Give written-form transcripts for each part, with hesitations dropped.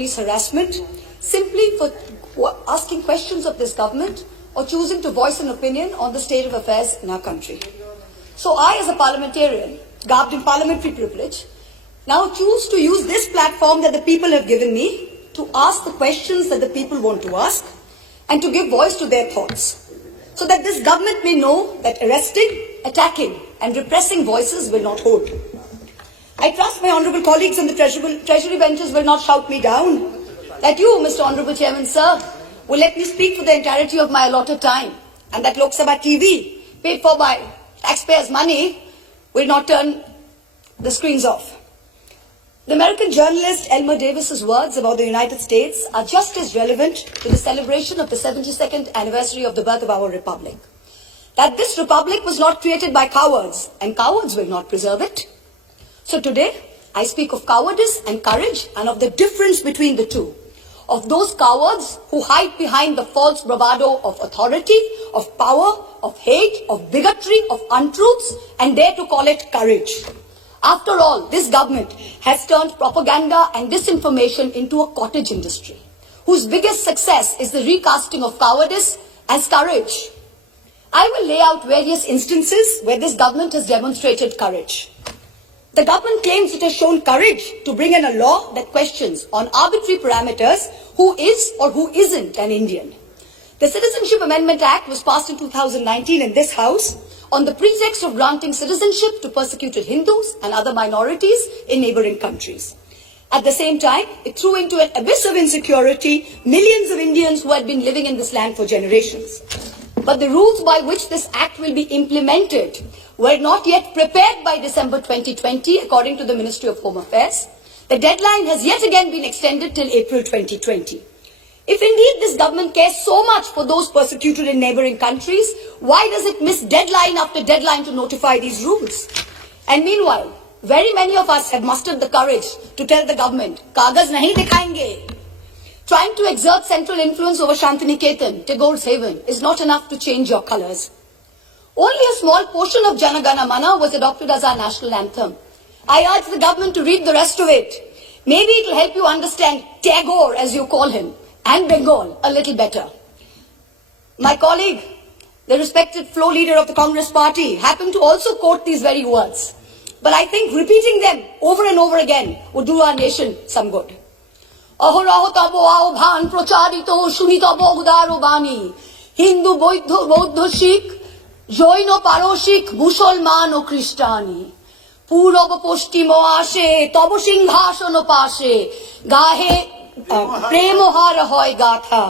police harassment simply for asking questions of this government or choosing to voice an opinion on the state of affairs in our country. So I, as a parliamentarian, garbed in parliamentary privilege, now choose to use this platform that the people have given me to ask the questions that the people want to ask and to give voice to their thoughts, so that this government may know that arresting, attacking and repressing voices will not hold. I trust my honourable colleagues on the treasury benches will not shout me down, that you, Mr. Honourable Chairman, sir, will let me speak for the entirety of my allotted time, and that Lok Sabha TV, paid for by taxpayers' money, will not turn the screens off. The American journalist Elmer Davis's words about the United States are just as relevant to the celebration of the 72nd anniversary of the birth of our republic. That this republic was not created by cowards, and cowards will not preserve it. So today, I speak of cowardice and courage, and of the difference between the two. Of those cowards who hide behind the false bravado of authority, of power, of hate, of bigotry, of untruths, and dare to call it courage. After all, this government has turned propaganda and disinformation into a cottage industry, whose biggest success is the recasting of cowardice as courage. I will lay out various instances where this government has demonstrated courage. The government claims it has shown courage to bring in a law that questions on arbitrary parameters who is or who isn't an Indian. The Citizenship Amendment Act was passed in 2019 in this House on the pretext of granting citizenship to persecuted Hindus and other minorities in neighbouring countries. At the same time, it threw into an abyss of insecurity millions of Indians who had been living in this land for generations. But the rules by which this act will be implemented were not yet prepared by December 2020, according to the Ministry of Home Affairs. The deadline has yet again been extended till April 2020. If indeed this government cares so much for those persecuted in neighbouring countries, why does it miss deadline after deadline to notify these rules? And meanwhile, very many of us have mustered the courage to tell the government, "Kagaz nahi dikhayenge." Trying to exert central influence over Shantiniketan, Tagore's haven, is not enough to change your colours. Only a small portion of Jana Gana Mana was adopted as our national anthem. I urge the government to read the rest of it. Maybe it will help you understand Tagore, as you call him, and Bengal a little better. My colleague, the respected floor leader of the Congress party, happened to also quote these very words. But I think repeating them over and over again would do our nation some good. Ahoraho tabo ao bhan procharito shunitabo udaro bani. Hindu, Bauddha, Sikh, Jain পারসিক মুসলমান ও খ্রিস্টানি পূরব পশ্চিম আসে তব সিংহাসন পাশে গাহে প্রেমহার হয় গাথা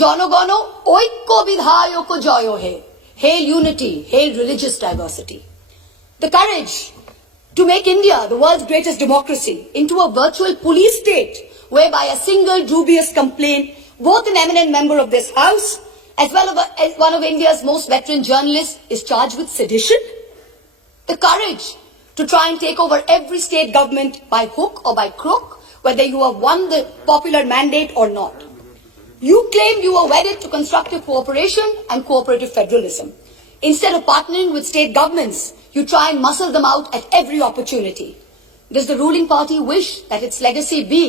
জনগণ ঐক্য বিধায়ক জয় হে. Hail unity, hail religious diversity. The courage to make India, the world's greatest democracy, into a virtual police state whereby a single dubious complaint, both an eminent member of this House as well as one of India's most veteran journalists, is charged with sedition. The courage to try and take over every state government by hook or by crook, whether you have won the popular mandate or not. You claim you are wedded to constructive cooperation and cooperative federalism. Instead of partnering with state governments, you try and muscle them out at every opportunity. Does the ruling party wish that its legacy be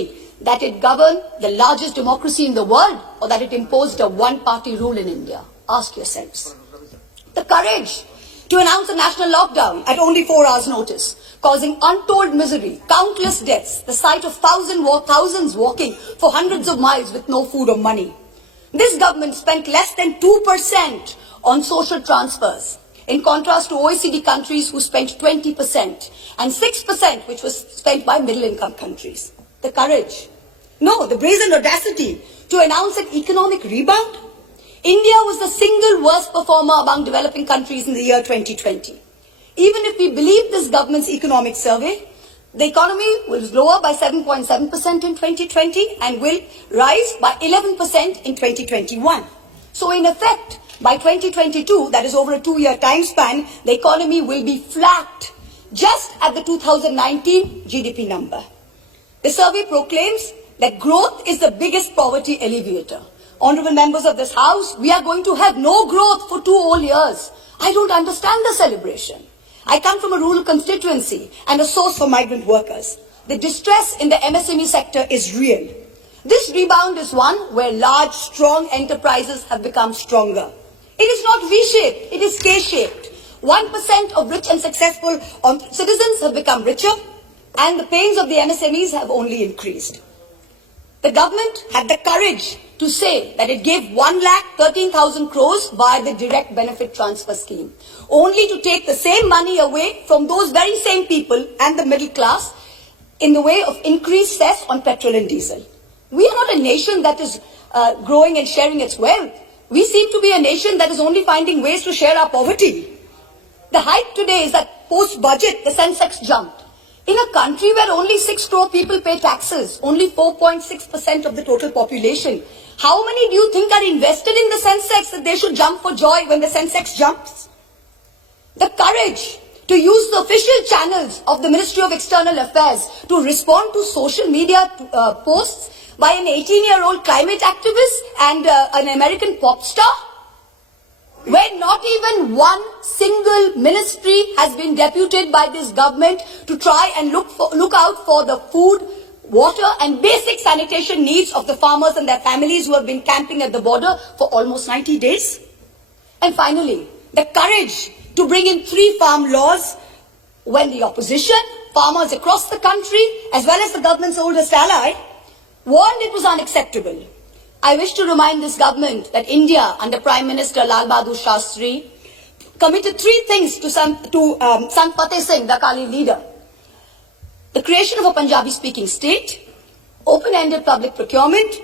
that it governed the largest democracy in the world, or that it imposed a one-party rule in India? Ask yourselves. The courage to announce a national lockdown at only 4 hours' notice, causing untold misery, countless deaths, the sight of thousands walking for hundreds of miles with no food or money. This government spent less than 2% on social transfers, in contrast to OECD countries who spent 20%, and 6% which was spent by middle-income countries. The courage, no, the brazen audacity to announce an economic rebound. India was the single worst performer among developing countries in the year 2020. Even if we believe this government's economic survey, the economy was lower by 7.7% in 2020 and will rise by 11% in 2021. So in effect, by 2022, that is over a 2-year time span, the economy will be flat, just at the 2019 GDP number. The survey proclaims that growth is the biggest poverty alleviator. Honourable members of this House, we are going to have no growth for 2 whole years. I don't understand the celebration. I come from a rural constituency and a source for migrant workers. The distress in the MSME sector is real. This rebound is one where large, strong enterprises have become stronger. It is not V-shaped, it is K-shaped. 1% of rich and successful citizens have become richer, and the pains of the MSMEs have only increased. The government had the courage to say that it gave 1,13,000 crores via the direct benefit transfer scheme, only to take the same money away from those very same people and the middle class in the way of increased cess on petrol and diesel. We are not a nation that is growing and sharing its wealth. We seem to be a nation that is only finding ways to share our poverty. The hype today is that post-budget, the Sensex jumped. In a country where only 6 crore people pay taxes, only 4.6% of the total population, how many do you think are invested in the Sensex that they should jump for joy when the Sensex jumps? The courage to use the official channels of the Ministry of External Affairs to respond to social media posts by an 18-year-old climate activist and an American pop star, where not even one single ministry has been deputed by this government to try and look out for the food, water and basic sanitation needs of the farmers and their families who have been camping at the border for almost 90 days. And finally, the courage to bring in 3 farm laws when the opposition, farmers across the country, as well as the government's oldest ally, warned it was unacceptable. I wish to remind this government that India, under Prime Minister Lal Bahadur Shastri, committed 3 things to Sant Fateh Singh, the Akali leader. The creation of a Punjabi-speaking state, open-ended public procurement,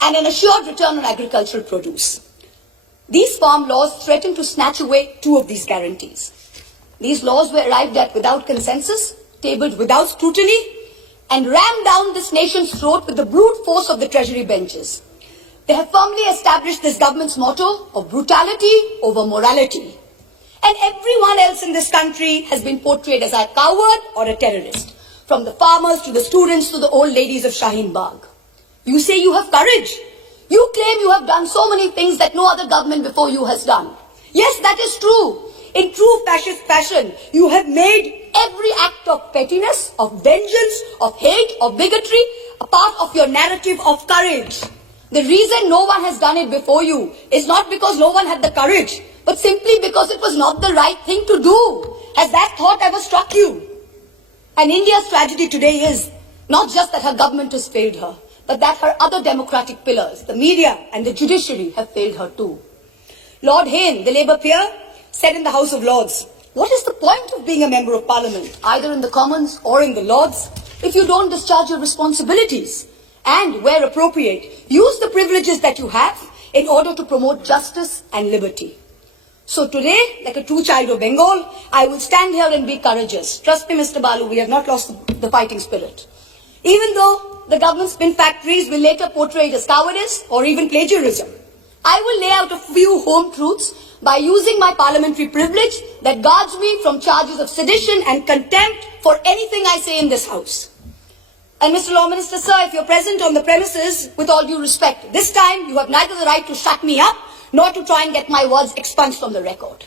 and an assured return on agricultural produce. These farm laws threaten to snatch away 2 of these guarantees. These laws were arrived at without consensus, tabled without scrutiny, and rammed down this nation's throat with the brute force of the treasury benches. They have firmly established this government's motto of brutality over morality. And everyone else in this country has been portrayed as a coward or a terrorist, from the farmers to the students to the old ladies of Shaheen Bagh. You say you have courage. You claim you have done so many things that no other government before you has done. Yes, that is true. In true fascist fashion, you have made every act of pettiness, of vengeance, of hate, of bigotry a part of your narrative of courage. The reason no one has done it before you is not because no one had the courage, but simply because it was not the right thing to do. Has that thought ever struck you? And India's tragedy today is not just that her government has failed her, but that her other democratic pillars, the media and the judiciary, have failed her too. Lord Hayne, the Labour peer, said in the House of Lords, what is the point of being a member of Parliament, either in the Commons or in the Lords, if you don't discharge your responsibilities? And, where appropriate, use the privileges that you have in order to promote justice and liberty. So today, like a true child of Bengal, I will stand here and be courageous. Trust me, Mr. Balu, we have not lost the fighting spirit. Even though the government spin factories will later portray it as cowardice or even plagiarism, I will lay out a few home truths by using my parliamentary privilege that guards me from charges of sedition and contempt for anything I say in this House. And Mr. Law Minister, sir, if you're present on the premises, with all due respect, this time you have neither the right to shut me up nor to try and get my words expunged from the record.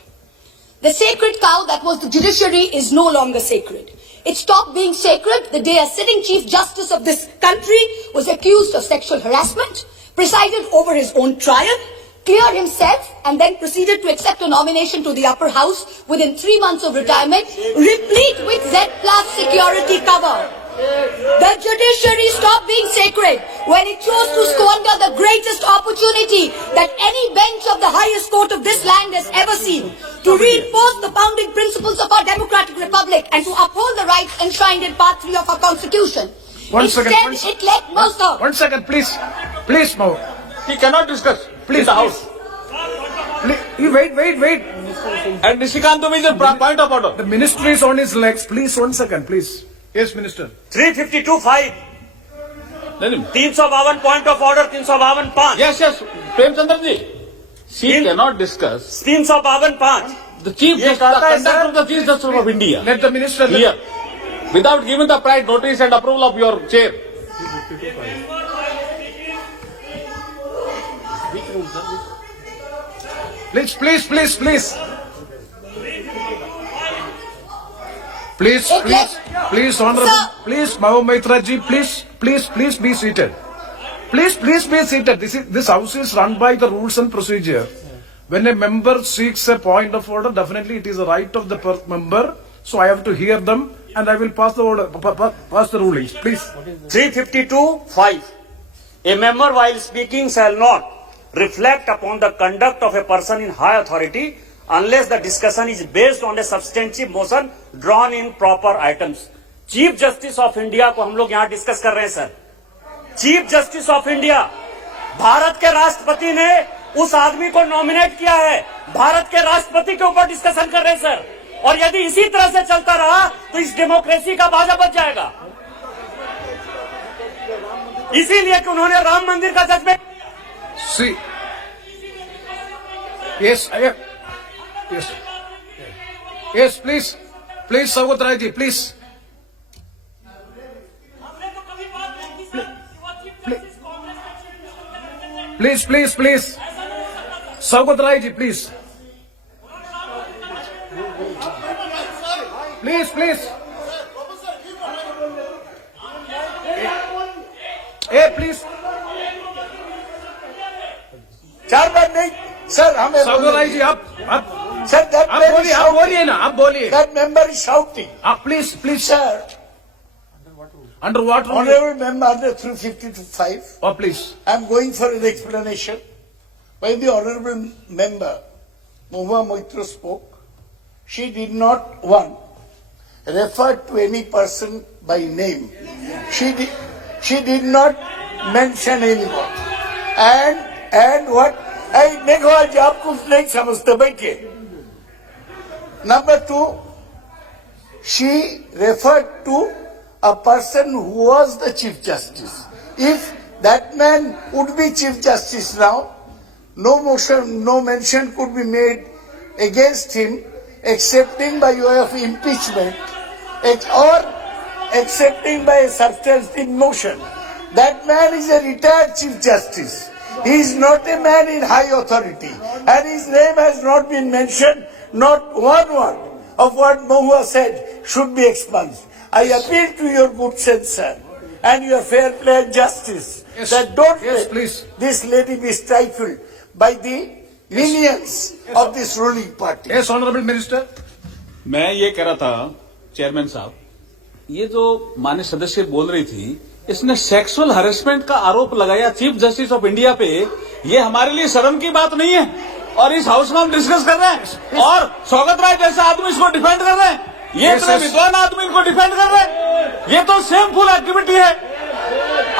The sacred cow that was the judiciary is no longer sacred. It stopped being sacred the day a sitting Chief Justice of this country was accused of sexual harassment, presided over his own trial, cleared himself, and then proceeded to accept a nomination to the upper house within 3 months of retirement, replete with Z+ security cover. The judiciary stopped being sacred when it chose to squander the greatest opportunity that any bench of the highest court of this land has ever seen, to reinforce the founding principles of our democratic republic and to uphold the rights enshrined in Part 3 of our constitution. Instead, it let most of... One second, please. Please, Mo. He cannot discuss. Please, in the House. You wait. And Nishikant is a point of order. The minister is on his legs. Please, 1 second, please. Yes, Minister. 352(5). 352 point of order, 352(5). Yes. Premchandra ji. She cannot discuss. 352(5). The Chief Justice, the conduct of the Chief Justice of India. Let the minister... Here. Without giving the prior notice and approval of your chair. Please, Honorable. Please, Mahou Maitra ji, please be seated. Please be seated. This house is run by the rules and procedure. When a member seeks a point of order, definitely it is a right of the member. So I have to hear them, and I will pass the order, pass the rulings. Please. 352(5). A member while speaking shall not reflect upon the conduct of a person in high authority unless the discussion is based on a substantive motion drawn in proper items. Chief justice of India को हम लोग यहाँ discuss कर रहे हैं sir. Chief justice of India, Bharat के राष्ट्रपति ने उस आदमी को नॉमिनेट किया है, भारत के राष्ट्रपति के ऊपर डिस्कशन कर रहे हैं सर। और यदि इसी तरह से चलता रहा तो इस डेमोक्रेसी का बाजा बच जाएगा। इसीलिए कि उन्होंने राम मंदिर का judgement. See. Yes, yes. Yes, please. Please, Saugata Rai ji, please. Please. Saugata Rai ji, please. Please. Hey, please. चार बार नहीं सर, हमें सागो राय जी आप सर आप बोलिए ना, आप बोलिए। That member is shouting. आप please sir, under what rule? honorable member under 352(5). Oh, please. I am going for an explanation. When the honorable member Mahua Moitra spoke, she did not refer to any person by name. She did not mention anyone. And what? देखो आज आप कुछ नहीं समझते, बैठिए। Number 2, she referred to a person who was the Chief Justice. If that man would be Chief Justice now, no mention could be made against him excepting by way of impeachment or accepting by a substantive motion. That man is a retired Chief Justice. He is not a man in high authority, and his name has not been mentioned. Not one word of what Mahua said should be expunged. I appeal to your good sense, sir, and your fair play and justice, Yes. that don't Yes, let please. this lady be stifled by the minions of this ruling party. Yes, honorable minister. मैं ये कह रहा था chairman साहब, ये जो माननीय सदस्य बोल रही थी, इसने सेक्सुअल हरेसमेंट का आरोप लगाया चीफ जस्टिस ऑफ इंडिया पे। ये हमारे लिए शर्म की बात नहीं है, और इस हाउस में हम डिस्कस कर रहे हैं, और स्वागत राय जैसा आदमी इसको डिफेंड कर रहे हैं। ये इतने विद्वान आदमी इनको डिफेंड कर रहे हैं। ये तो शेमफुल एक्टिविटी है।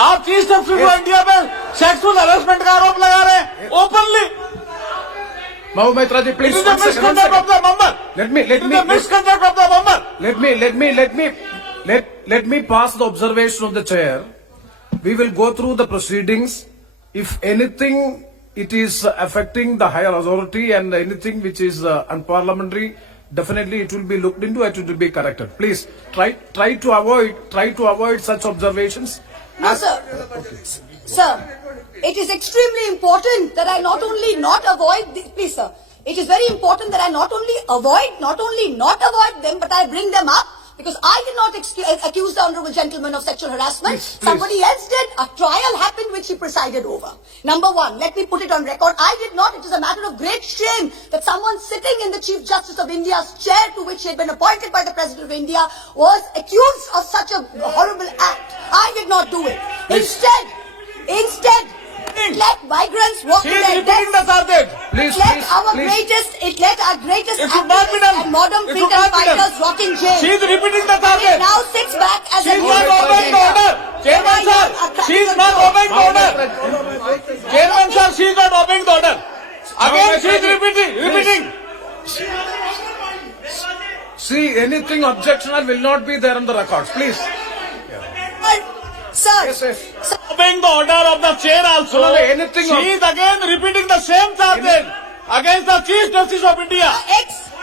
आप चीफ जस्टिस ऑफ इंडिया पे सेक्सुअल हरेसमेंट का आरोप लगा रहे हैं openly. Mahua Moitra ji, please. It is the misconduct of the member. Let me pass the observation of the chair. We will go through the proceedings. If anything, it is affecting the higher authority and anything which is unparliamentary, definitely it will be looked into and it will be corrected. Please try to avoid such observations. No, sir. Sir, it is extremely important that I not only not avoid please, sir. It is very important that I not only not avoid them, but I bring them up. Because I did not accuse the honourable gentleman of sexual harassment. Please. Somebody else did. A trial happened which he presided over. Number one, let me put it on record. I did not. It is a matter of great shame that someone sitting in the Chief Justice of India's chair, to which he had been appointed by the President of India, was accused of such a horrible act. I did not do it. Instead, let migrants walk She in is their repeating deaths. the subject. Please. It let our greatest It should not be activists done. and modern It should freedom not be done. fighters rot in jail. She is repeating the It target. now sits back as She a is not obeying the order. Chairman sir, she is not obeying the order. Chairman sir, she is not obeying the order. Again she is repeating. See, anything objectionable will not be there on the records. Please. Sir, Yes. Obeying the order of the chair also. No, anything She is again repeating the same charges against the Chief Justice of India.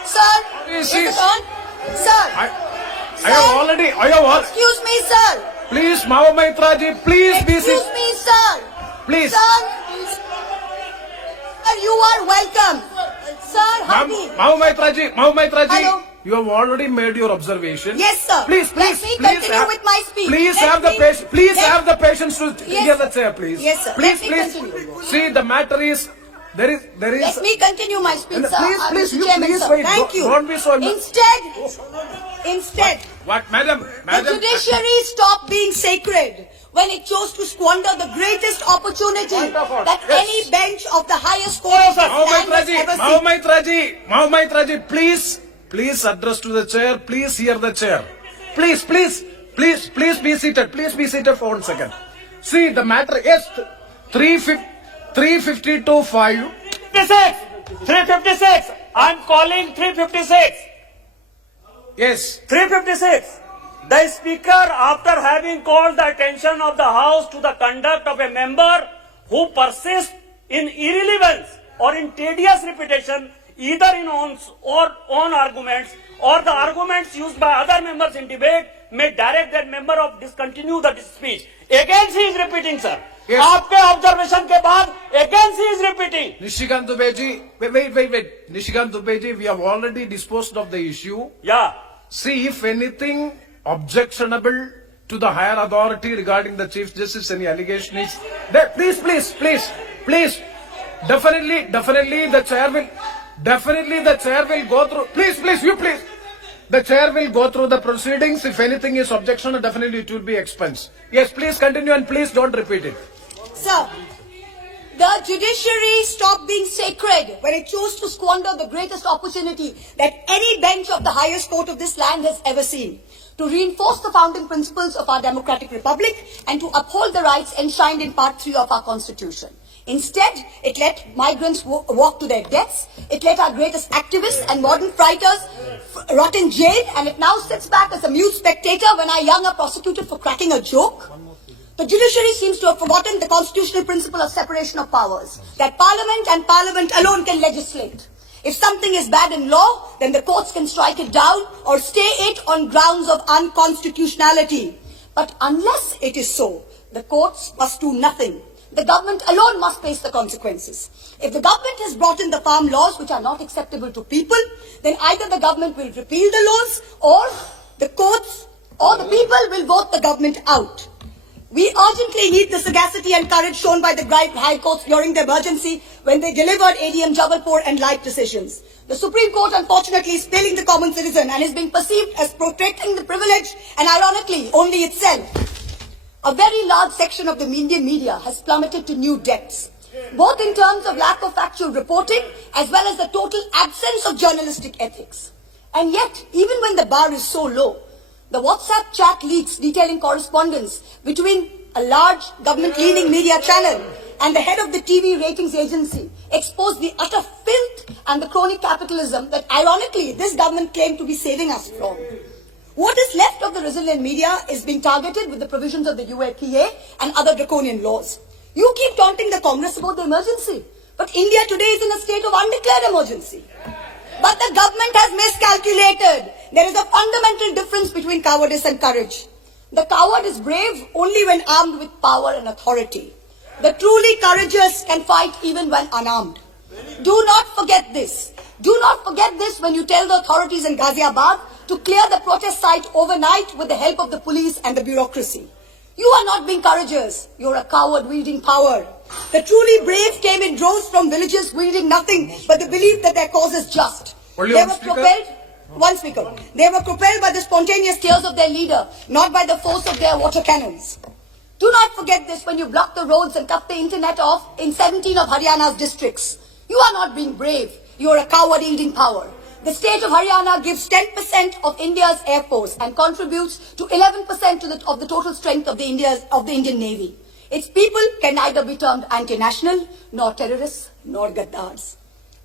sir, Please, is it please. on? Sir, I have excuse me, sir. Please, Mahua Moitra ji, please be Excuse seated. me, sir. Please. Sir, you are welcome. Sir, Hardeep. Mahua Moitra ji, Hello. You have already made your observation. Yes, sir. Please, Let me continue with my speech. Please Let have the me- patience. Please let- have the patience to Yes, hear sir. the chair, please. Yes, sir. Please, Let me please. continue. See, the matter is there is. Let me continue my speech, And sir. please, Mr. you Chairman, please sir. wait. Thank Don't- you. don't be so- Instead, What, madam? the Madam. judiciary stopped being sacred when it chose to squander the greatest opportunity Wonderful. that Yes. any bench of the highest court of this land has ever seen. Mahomet Raji, please address to the chair. Please hear the chair. Please be seated. Please be seated for 1 second. See, the matter is 352-5. 356. I'm calling 356. Yes. 356. The Speaker, after having called the attention of the House to the conduct of a member who persists in irrelevance or in tedious repetition, either in own arguments or the arguments used by other members in debate, may direct that member of discontinue the speech. Again he is repeating, sir. Yes. आपके observation के बाद again he is repeating. Nishikant Dubeji, wait. Nishikant Dubeji, we have already disposed of the issue. Yeah. See, if anything objectionable to the higher authority regarding the Chief Justice, any allegation is there, please. Definitely the chair will go through. Please. The chair will go through the proceedings. If anything is objectionable, definitely it will be expensed. Yes, please continue and please don't repeat it. Sir, the judiciary stopped being sacred when it chose to squander the greatest opportunity that any bench of the highest court of this land has ever seen, to reinforce the founding principles of our democratic republic and to uphold the rights enshrined in Part 3 of our Constitution. Instead, it let migrants walk to their deaths, it let our greatest activists and modern fighters rot in jail, and it now sits back as a mute spectator when our young are prosecuted for cracking a joke. The judiciary seems to have forgotten the constitutional principle of separation of powers, that Parliament and Parliament alone can legislate. If something is bad in law, then the courts can strike it down or stay it on grounds of unconstitutionality. But unless it is so, the courts must do nothing. The government alone must face the consequences. If the government has brought in the farm laws which are not acceptable to people, then either the government will repeal the laws or the courts or the people will vote the government out. We urgently need the sagacity and courage shown by the High Courts during the emergency when they delivered ADM Jabalpur and like decisions. The Supreme Court, unfortunately, is failing the common citizen and is being perceived as protecting the privilege and, ironically, only itself. A very large section of the Indian media has plummeted to new depths, both in terms of lack of factual reporting as well as the total absence of journalistic ethics. And yet, even when the bar is so low, the WhatsApp chat leaks detailing correspondence between a large government-leaning media channel and the head of the TV ratings agency expose the utter filth and the crony capitalism that, ironically, this government claimed to be saving us from. What is left of the resilient media is being targeted with the provisions of the UAPA and other draconian laws. You keep taunting the Congress about the emergency, but India today is in a state of undeclared emergency. But the government has miscalculated. There is a fundamental difference between cowardice and courage. The coward is brave only when armed with power and authority. The truly courageous can fight even when unarmed. Do not forget this. Do not forget this when you tell the authorities in Ghaziabad to clear the protest site overnight with the help of the police and the bureaucracy. You are not being courageous. You're a coward wielding power. The truly brave came in droves from villages wielding nothing but the belief that their cause is just. Only They one were speaker? propelled. One speaker. They were propelled by the spontaneous tears of their leader, not by the force of their water cannons. Do not forget this when you block the roads and cut the internet off in 17 of Haryana's districts. You are not being brave. You are a coward wielding power. The state of Haryana gives 10% of India's air force and contributes to 11% of the total strength of the Indian Navy. Its people can neither be termed anti-national, nor terrorists, nor gaddars.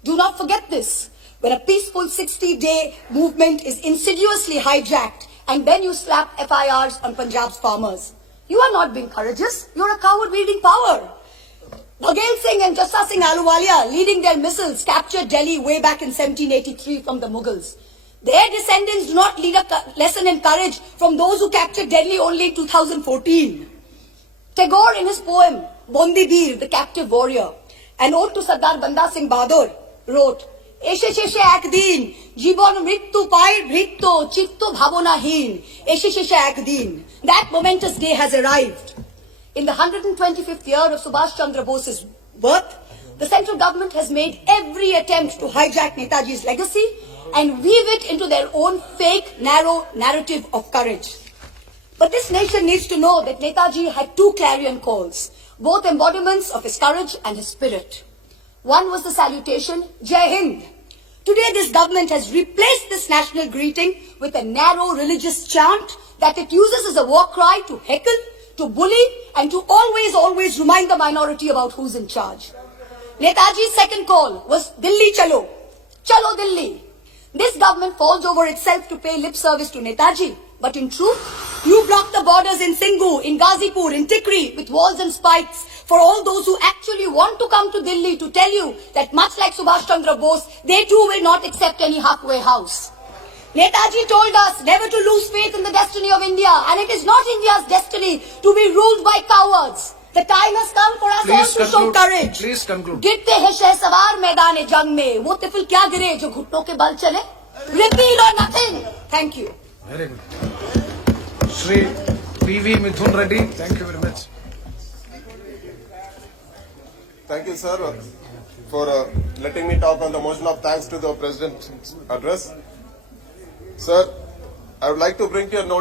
Do not forget this. When a peaceful 60-day movement is insidiously hijacked and then you slap FIRs on Punjab's farmers. You are not being courageous. You are a coward wielding power. Bhagal Singh and Jassa Singh Ahluwalia, leading their missiles, captured Delhi way back in 1783 from the Mughals. Their descendants do not lead a lesson in courage from those who captured Delhi only in 2014. Tagore, in his poem, Bondi Bir, the Captive Warrior, an ode to Sardar Banda Singh Bahadur, wrote, এসে শেষে একদিন জীবন মৃত্যু পায়ের ভৃত্য চিত্ত ভাবনাহীন এসে শেষে একদিন that momentous day has arrived. In the 125th year of Subhash Chandra Bose's birth, the central government has made every attempt to hijack Netaji's legacy and weave it into their own fake, narrow narrative of courage. But this nation needs to know that Netaji had two clarion calls, both embodiments of his courage and his spirit. One was the salutation, Jai Hind. Today this government has replaced this national greeting with a narrow religious chant that it uses as a war cry to heckle, to bully, and to always remind the minority about who's in charge. Netaji's second call was Delhi Chalo. Chalo Delhi. This government falls over itself to pay lip service to Netaji. But in truth, you block the borders in Singhu, in Ghazipur, in Tikri with walls and spikes for all those who actually want to come to Delhi to tell you that much like Subhash Chandra Bose, they too will not accept any halfway house. Netaji told us never to lose faith in the destiny of India, and it is not India's destiny to be ruled by cowards. The time has come for us all to show courage. Please conclude. गिरते हैं शहसवार मैदान जंग में, वो तिफिल क्या गिरे जो घुटनों के बल चले? Repeal or nothing. Thank you. Very good. Shri PV Mithun Reddy, thank you very much. Thank you, sir, for letting me talk on the motion of thanks to the President's address. Sir, I would like to bring to your notice